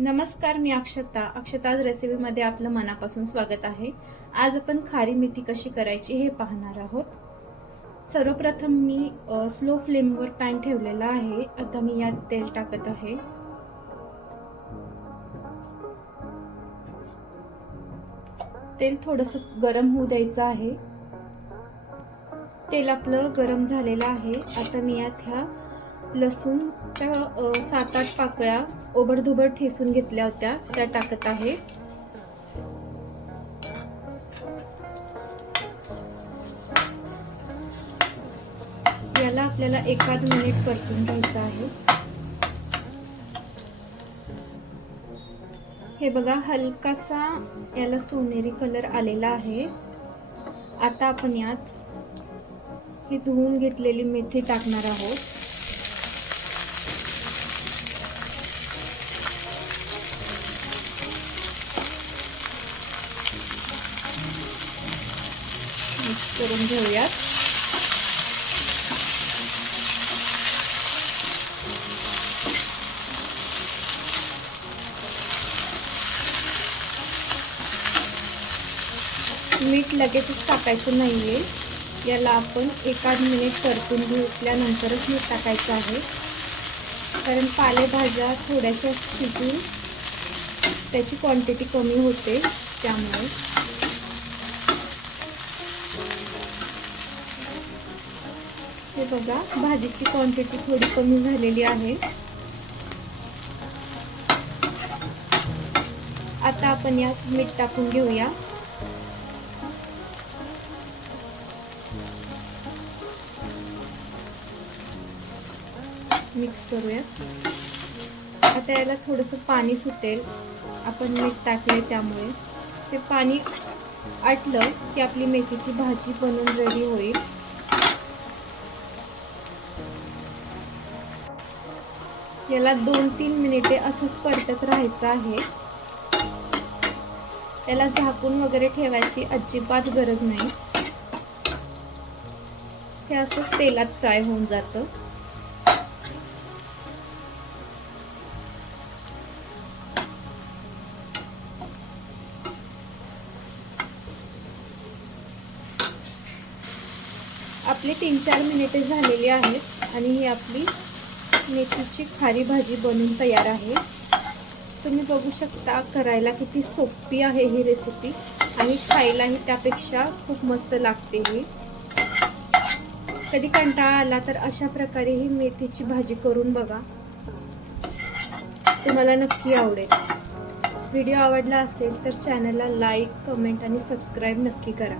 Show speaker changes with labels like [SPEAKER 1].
[SPEAKER 1] नमस्कार मी अक्षता. अक्षताज रेसिपीमध्ये आपलं मनापासून स्वागत आहे. आज आपण खारी मेथी कशी करायची हे पाहणार आहोत. सर्वप्रथम मी स्लो फ्लेमवर पॅन ठेवलेला आहे. आता मी यात तेल टाकत आहे. तेल थोडंसं गरम होऊ द्यायचं आहे. तेल आपलं गरम झालेलं आहे. आता मी यात ह्या लसूणच्या सात आठ पाकळ्या ओबडधोबड ठेसून घेतल्या होत्या. त्या टाकत आहे. याला आपल्याला एकाच मिनिट परतून घ्यायचं आहे. हे बघा हलकासा याला सोनेरी कलर आलेला आहे. आता आपण यात ही धुवून घेतलेली मेथी टाकणार आहोत. मिक्स करून घेऊयात. मीठ लगेचच टाकायचं नाहीये. याला आपण एकाच मिनिट परतून घेतल्यानंतरच मीठ टाकायचं आहे. कारण पालेभाज्या थोड्याशा शिजून त्याची क्वांटिटी कमी होते त्यामुळे. हे बघा भाजीची क्वांटिटी थोडी कमी झालेली आहे. आता आपण यात मीठ टाकून घेऊया. मिक्स करूया. आता याला थोडंसं पाणी सुटेल. आपण मीठ टाकले त्यामुळे. ते पाणी आटलं की आपली मेथीची भाजी बनवून रेडी होईल. याला दोन तीन मिनिटे असंच परतत राहायचं आहे. त्याला झाकून वगैरे ठेवायची अजिबात गरज नाही. हे असंच तेलात फ्राय होऊन जातं. आपली तीन चार मिनिटे झालेली आहेत आणि ही आपली मेथीची खारी भाजी बनून तयार आहे. तुम्ही बघू शकता करायला किती सोपी आहे ही रेसिपी आणि खायलाही त्यापेक्षा खूप मस्त लागते ही. कधी कंटाळा आला तर अशा प्रकारे ही मेथीची भाजी करून बघा. तुम्हाला नक्की आवडेल. व्हिडिओ आवडला असेल तर चॅनलला लाईक कमेंट आणि सबस्क्राईब नक्की करा.